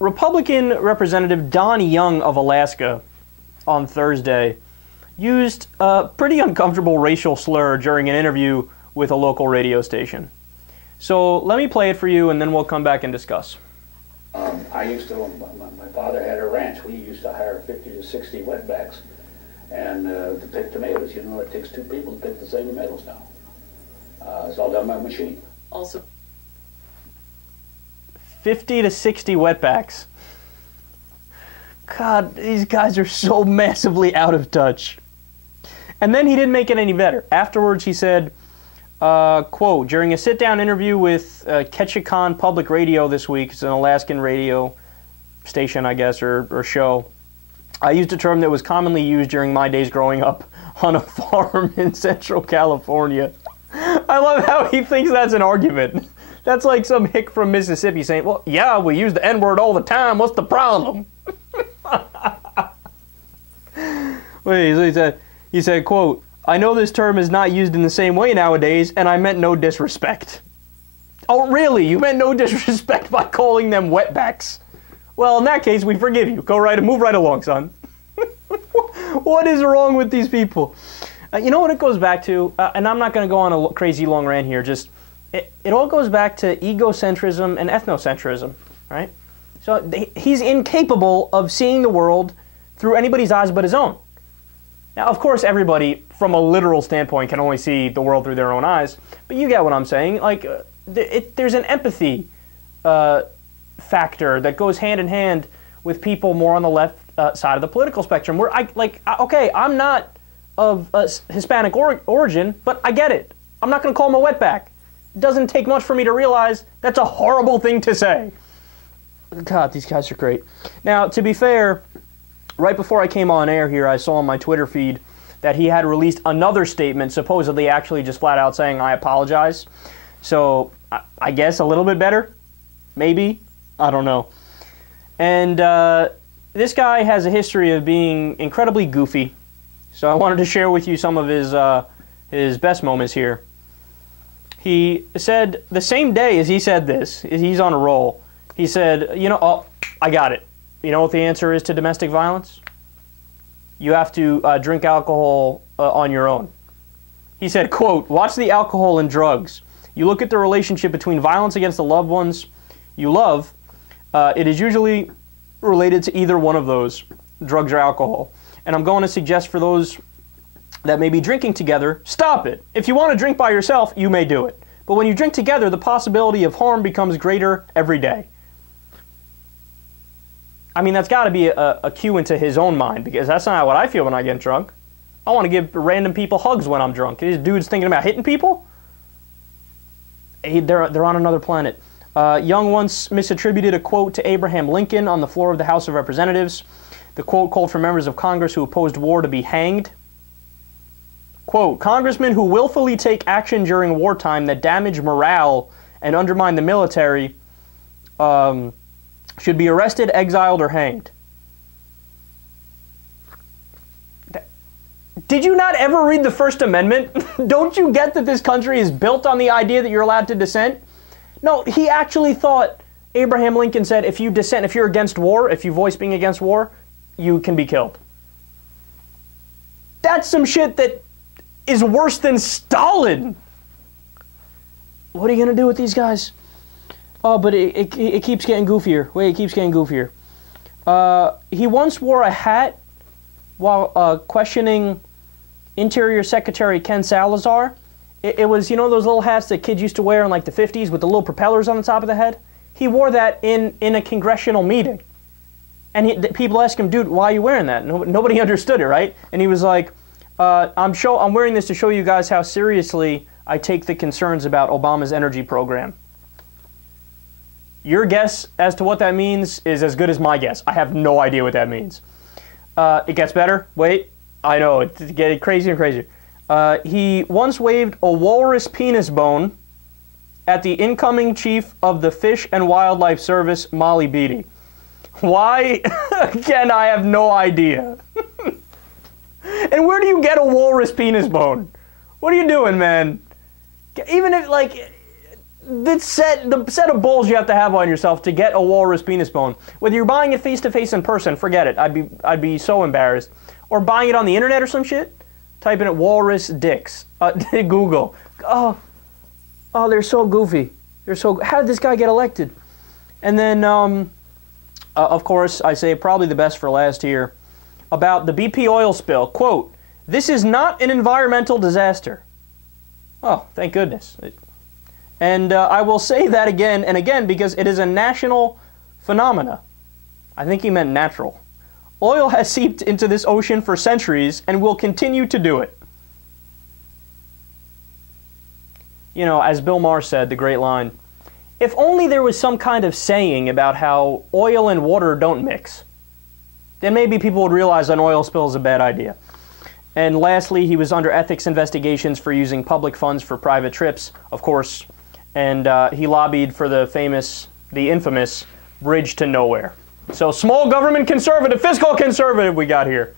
Republican Representative Don Young of Alaska on Thursday used a pretty uncomfortable racial slur during an interview with a local radio station. So let me play it for you and then we'll come back and discuss. I used to, my father had a ranch. We used to hire 50 to 60 wetbacks and to pick tomatoes. You know, it takes 2 people to pick the same tomatoes now. It's all done by machine. Also, 50 to 60 wetbacks. God, these guys are so massively out of touch. And then he didn't make it any better. Afterwards, he said, quote, during a sit-down interview with Ketchikan Public Radio this week, it's an Alaskan radio station, I guess, or show, I used a term that was commonly used during my days growing up on a farm in Central California. I love how he thinks that's an argument. That's like some hick from Mississippi saying, well, yeah, we use the N-word all the time. What's the problem? Wait, he said, quote, I know this term is not used in the same way nowadays, and I meant no disrespect. Oh, really? You meant no disrespect by calling them wetbacks? Well, in that case, we forgive you. Go right and move right along, son. What is wrong with these people? You know what it goes back to? And I'm not going to go on a crazy long rant here. Just it all goes back to egocentrism and ethnocentrism, right? So he's incapable of seeing the world through anybody's eyes but his own. Now, of course, everybody, from a literal standpoint, can only see the world through their own eyes. But you get what I'm saying. Like, there's an empathy factor that goes hand in hand with people more on the left side of the political spectrum. Where okay, I'm not of Hispanic origin, but I get it. I'm not going to call him a wetback. It doesn't take much for me to realize that's a horrible thing to say. God, these guys are great. Now, to be fair, right before I came on air here, I saw on my Twitter feed that he had released another statement, supposedly actually just flat out saying, I apologize. So, I guess a little bit better? Maybe? I don't know. And this guy has a history of being incredibly goofy. So I wanted to share with you some of his best moments here. He said, the same day as he said this, he's on a roll, he said, you know, oh, I got it. You know what the answer is to domestic violence? You have to drink alcohol on your own. He said, quote, watch the alcohol and drugs. You look at the relationship between violence against the loved ones you love, it is usually related to either one of those, drugs or alcohol. And I'm going to suggest for those that may be drinking together, stop it. If you want to drink by yourself, you may do it. But when you drink together, the possibility of harm becomes greater every day. I mean, that's got to be a cue into his own mind, because that's not what I feel when I get drunk. I want to give random people hugs when I'm drunk. These dudes thinking about hitting people? They're on another planet. Young once misattributed a quote to Abraham Lincoln on the floor of the House of Representatives. The quote called for members of Congress who opposed war to be hanged. Quote, congressmen who willfully take action during wartime that damage morale and undermine the military should be arrested, exiled, or hanged. Did you not ever read the First Amendment? Don't you get that this country is built on the idea that you're allowed to dissent? No, he actually thought, Abraham Lincoln said, if you dissent, if you're against war, if you voice being against war, you can be killed. That's some shit that is worse than Stalin. What are you going to do with these guys? Oh, but it keeps getting goofier. Wait, it keeps getting goofier. He once wore a hat while questioning Interior Secretary Ken Salazar. It was, you know, those little hats that kids used to wear in like the 50s with the little propellers on the top of the head? He wore that in a congressional meeting. And people asked him, dude, why are you wearing that? Nobody understood it, right? And he was like, I'm wearing this to show you guys how seriously I take the concerns about Obama's energy program. Your guess as to what that means is as good as my guess. I have no idea what that means. It gets better. Wait. I know. It's getting crazier and crazier. He once waved a walrus penis bone at the incoming chief of the Fish and Wildlife Service, Molly Beatty. Why? Again, I have no idea. And where do you get a walrus penis bone? What are you doing, man? Even if, like, the set of balls you have to have on yourself to get a walrus penis bone. Whether you're buying it face to face in person, forget it. I'd be so embarrassed. Or buying it on the internet or some shit. Type in it walrus dicks. Google. Oh, they're so goofy. How did this guy get elected? And then, of course, I say probably the best for last here about the BP oil spill. Quote, "This is not an environmental disaster." Oh, thank goodness. And I will say that again and again because it is a national phenomena. I think he meant natural. Oil has seeped into this ocean for centuries and will continue to do it. You know, as Bill Maher said, the great line, if only there was some kind of saying about how oil and water don't mix, then maybe people would realize an oil spill is a bad idea. And lastly, he was under ethics investigations for using public funds for private trips, of course, and he lobbied for the infamous bridge to nowhere. So small government conservative, fiscal conservative we got here.